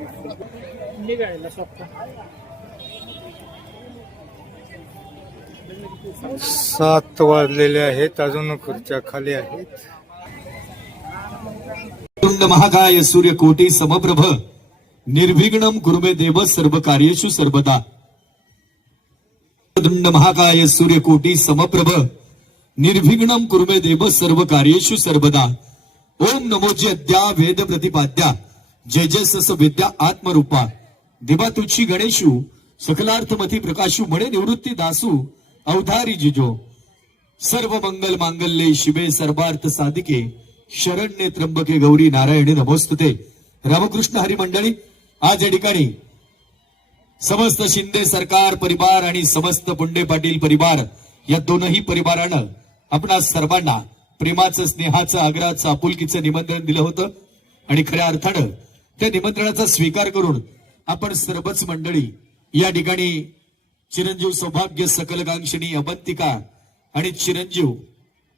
मुली सात वाजलेले आहेत अजून खुर्च्या खाली आहेत. तुंड महाकाय सूर्यकोटी समप्रभ निर्विघ्नम कुर्मे देव सर्व कार्येषु सर्वदा. तुंड महाकाय सूर्यकोटी समप्रभ निर्विघ्नम कुर्मे देव सर्व कार्येषु सर्वदा. ओम नमोजी अद्या वेद प्रतिपाद्या. जय जय सस विद्या आत्मरूपा. दिवा तुझी गणेशू सकलार्थमती प्रकाशू म्हणे निवृत्ती दासू अवधारी जिजो. सर्व मंगल मांगल्ये शिवे सर्वार्थ साधिके शरण्ये त्र्यंबके गौरी नारायणी नमोस्तुते. रामकृष्ण हरी मंडळी आज या ठिकाणी समस्त शिंदे सरकार परिवार आणि समस्त पुंडे पाटील परिवार या दोनही परिवारानं आपणा सर्वांना प्रेमाचं स्नेहाचं आग्रहाचं आपुलकीचं निमंत्रण दिलं होतं. आणि खऱ्या अर्थानं त्या निमंत्रणाचा स्वीकार करून आपण सर्वच मंडळी या ठिकाणी चिरंजीव सौभाग्य सकलकांक्षणी अवंतिका आणि चिरंजीव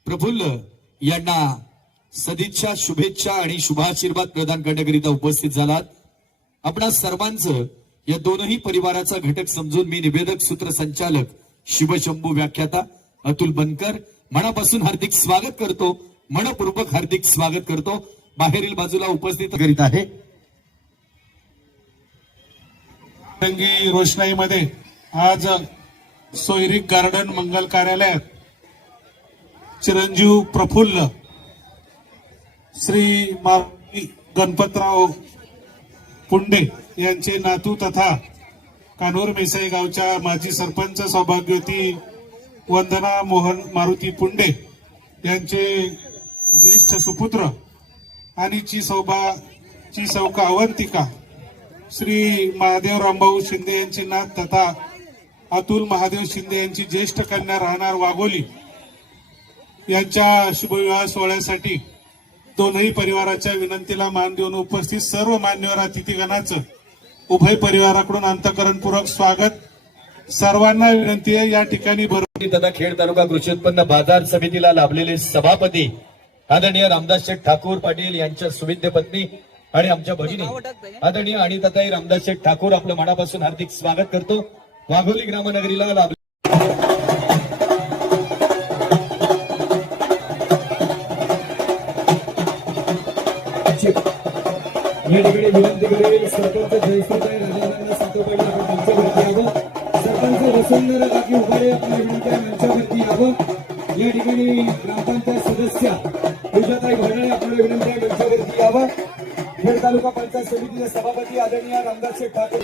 प्रफुल्ल यांना सदिच्छा शुभेच्छा आणि शुभाशीर्वाद प्रदान करण्याकरिता उपस्थित झालात. आपणा सर्वांचं या दोनही परिवाराचा घटक समजून मी निवेदक सूत्रसंचालक शिवशंभू व्याख्याता अतुल बनकर मनापासून हार्दिक स्वागत करतो मनपूर्वक हार्दिक स्वागत करतो. बाहेरील बाजूला उपस्थित करीत आहे. रंगी रोषणाईमध्ये आज सोयरिक गार्डन मंगल कार्यालयात चिरंजीव प्रफुल्ल श्री मारुती गणपतराव पुंडे यांचे नातू तथा कानूर मेसाई गावच्या माजी सरपंच सौभाग्यवती वंदना मोहन मारुती पुंडे यांचे ज्येष्ठ सुपुत्र आणि ची सौभा ची सौका अवंतिका श्री महादेव रामभाऊ शिंदे यांचे नाथ तथा अतुल महादेव शिंदे यांची ज्येष्ठ कन्या राहणार वाघोली यांच्या शुभविवाह सोहळ्यासाठी दोनही परिवाराच्या विनंतीला मान देऊन उपस्थित सर्व मान्यवर अतिथीगणाचं उभय परिवाराकडून अंतकरणपूर्वक स्वागत. सर्वांना विनंती आहे या ठिकाणी बरोबर तथा खेड तालुका कृषी उत्पन्न बाजार समितीला लाभलेले सभापती आदरणीय रामदास शेठ ठाकूर पाटील यांच्या सुविद्य पत्नी आणि आमच्या भगिनी आदरणीय आणि तथाही रामदास शेठ ठाकूर आपलं मनापासून हार्दिक स्वागत करतो. वाघोली ग्रामनगरीला विनंती करेल सरपंच सातोपाडी आपण मंचावरती यावं सरपंच वसुंधरा काकी उभारे आपल्या विनंती आहे मंचावरती यावं या ठिकाणी ग्रामपंचायत सदस्य पूजाताई भरणे आपल्या विनंती आहे मंचावरती यावं खेड तालुका पंचायत समितीचे सभापती आदरणीय रामदास शेठ ठाकूर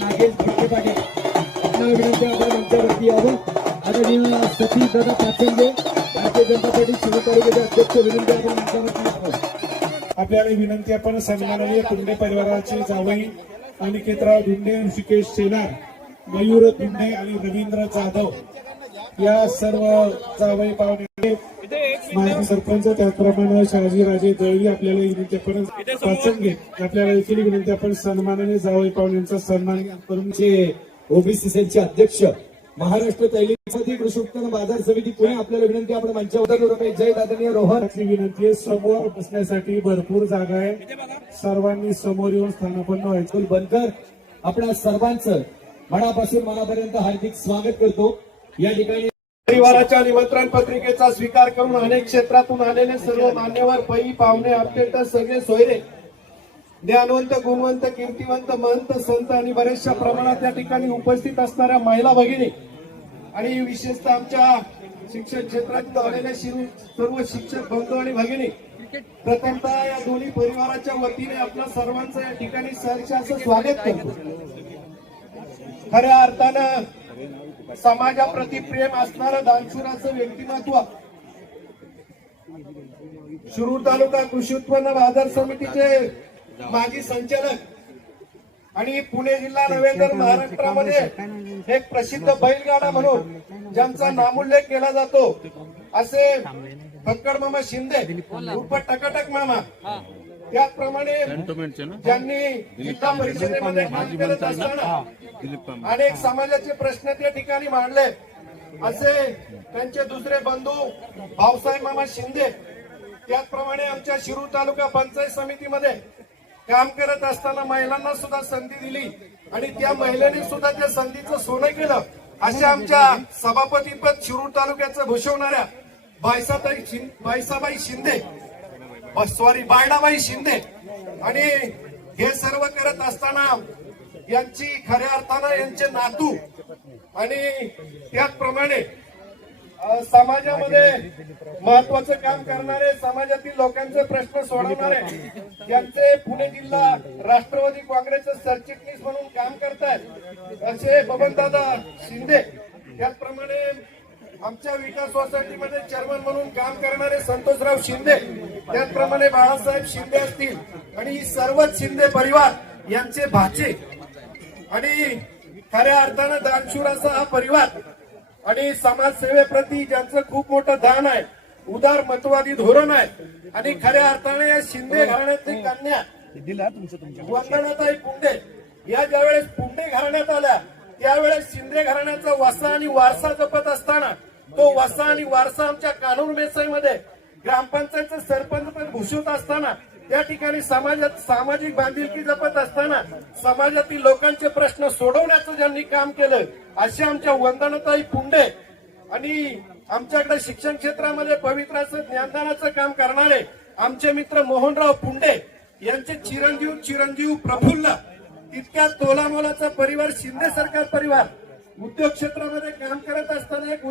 नागेश भरणे पाटील विनंती आपण मंचावरती यावं. आदरणीय सतीश दादा पाचंदे भारतीय जनता पार्टी शिव तालुक्याचे अध्यक्ष विनंती आपण मंचावरती यावं. आपल्याला विनंती आपण सन्माननीय कुंडे परिवाराचे जावई अनिकेतराव धुंडे ऋषिकेश शेलार मयूर धुंडे आणि रवींद्र जाधव या सर्व जावई पाहुणे माजी सरपंच त्याचप्रमाणे शहाजी राजे दळवी आपल्याला विनंती आपण वाचन घेत आपल्याला देखील विनंती आपण सन्माननीय जावई पाहुण्यांचा सन्मान करून चे ओबीसी सेलचे अध्यक्ष महाराष्ट्र तैलिक कृषी उत्पन्न बाजार समिती पुणे आपल्याला विनंती आपण मंचावर जय दादनीय रोहन. आपली विनंती आहे समोर बसण्यासाठी भरपूर जागा आहे. सर्वांनी समोर येऊन स्थानापन्न व्हायचं. बनकर आपणा सर्वांचं मनापासून मनापर्यंत हार्दिक स्वागत करतो. या ठिकाणी परिवाराच्या निमंत्रण पत्रिकेचा स्वीकार करून अनेक क्षेत्रातून आलेले सर्व मान्यवर पै पाहुणे अत्यंत सगळे सोयरे. ज्ञानवंत गुणवंत कीर्तिवंत महंत संत आणि बऱ्याचशा प्रमाणात त्या ठिकाणी उपस्थित असणाऱ्या महिला भगिनी आणि विशेषतः आमच्या शिक्षण क्षेत्रात आलेल्या सर्व शिक्षक बंधू आणि भगिनी. प्रथमतः या दोन्ही परिवाराच्या वतीने आपल्या सर्वांचं या ठिकाणी सहर्ष असं स्वागत करतो. खऱ्या अर्थानं समाजाप्रती प्रेम असणारं दानशुराचं व्यक्तिमत्व. शिरूर तालुका कृषी उत्पन्न बाजार समितीचे माजी संचालक आणि पुणे जिल्हा नव्हे तर महाराष्ट्रामध्ये एक प्रसिद्ध बैलगाडा म्हणून ज्यांचा नामोल्लेख केला जातो असे फक्कड मामा शिंदे उर्फ टकाटक मामा त्याचप्रमाणे ज्यांनी जिल्हा परिषदेमध्ये काम करत असताना अनेक समाजाचे प्रश्न त्या ठिकाणी मांडले. असे त्यांचे दुसरे बंधू भाऊसाहेब मामा शिंदे त्याचप्रमाणे आमच्या शिरूर तालुका पंचायत समितीमध्ये काम करत असताना महिलांना सुद्धा संधी दिली आणि त्या महिलांनी सुद्धा त्या संधीचं सोनं केलं. अशा आमच्या सभापतीपद शिरूर तालुक्याचं भूषवणाऱ्या बायसाबाई शिंदे सॉरी बायडाबाई शिंदे. आणि हे सर्व करत असताना यांची खऱ्या अर्थानं यांचे नातू आणि त्याचप्रमाणे समाजामध्ये महत्वाचं काम करणारे समाजातील लोकांचे प्रश्न सोडवणारे यांचे पुणे जिल्हा राष्ट्रवादी काँग्रेसचे सरचिटणीस म्हणून काम करतायत असे बबनदादा शिंदे. त्याचप्रमाणे आमच्या विकास सोसायटीमध्ये चेअरमन म्हणून काम करणारे संतोषराव शिंदे त्याचप्रमाणे बाळासाहेब शिंदे असतील आणि सर्वच शिंदे परिवार यांचे भाचे. आणि खऱ्या अर्थानं दानशूर असा हा परिवार आणि समाजसेवेप्रती ज्यांचं खूप मोठं दान आहे उदार मतवादी धोरण आहे आणि खऱ्या अर्थाने या शिंदे घराण्याची कन्या वंदनाताई पुंडे. या ज्यावेळेस पुंडे घराण्यात आल्या त्यावेळेस शिंदे घराण्याचा वसा आणि वारसा जपत असताना तो वसा आणि वारसा आमच्या कानूर मेसाईमध्ये ग्रामपंचायतचं सरपंच पद भूषवत असताना त्या ठिकाणी समाजात सामाजिक बांधिलकी जपत असताना समाजातील लोकांचे प्रश्न सोडवण्याचं ज्यांनी काम केलं अशा आमच्या वंदनाताई पुंडे आणि आमच्याकडे शिक्षण क्षेत्रामध्ये पवित्राचं ज्ञानदानाचं काम करणारे आमचे मित्र मोहनराव पुंडे यांचे चिरंजीव चिरंजीव प्रफुल्ल तितक्या तोलामोलाचा परिवार शिंदे सरकार परिवार उद्योग क्षेत्रामध्ये काम करत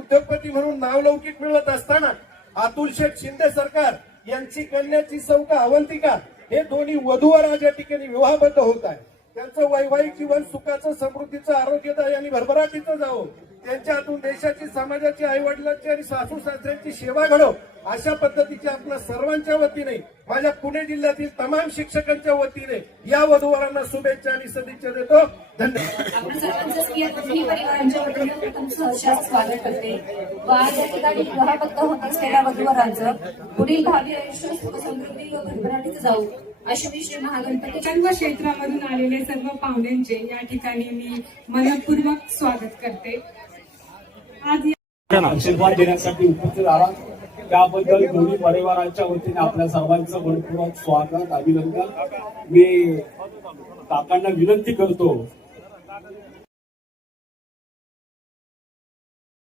उद्योगपती म्हणून नावलौकिक मिळवत असताना अतुल शेठ शिंदे सरकार यांची कन्याची सौका अवंतिका हे दोन्ही वधूवर आज या ठिकाणी विवाहबद्ध होत आहे त्यांचं वैवाहिक जीवन सुखाचं समृद्धीचं आरोग्यदायी आणि भरभराटीचं जावं. त्यांच्या हातून देशाची समाजाची आई वडिलांची आणि सासू सासऱ्यांची सेवा घडव अशा पद्धतीची आपल्या सर्वांच्या वतीने माझ्या पुणे जिल्ह्यातील तमाम शिक्षकांच्या वतीने या वधूवरांना शुभेच्छा आणि सदिच्छा देतो. धन्यवाद. पुढील भावी आयुष्य सुखसमृद्धी व भरभराटीचं जाऊ अशी श्री क्षेत्रामधून आलेले सर्व पाहुण्यांचे या ठिकाणी मी मनपूर्वक स्वागत करते. आज आशीर्वाद देण्यासाठी उपस्थित आहात. त्याबद्दल दोन्ही परिवारांच्या वतीने आपल्या सर्वांचं मनपूर्वक स्वागत अभिनंदन. मी काकांना विनंती करतो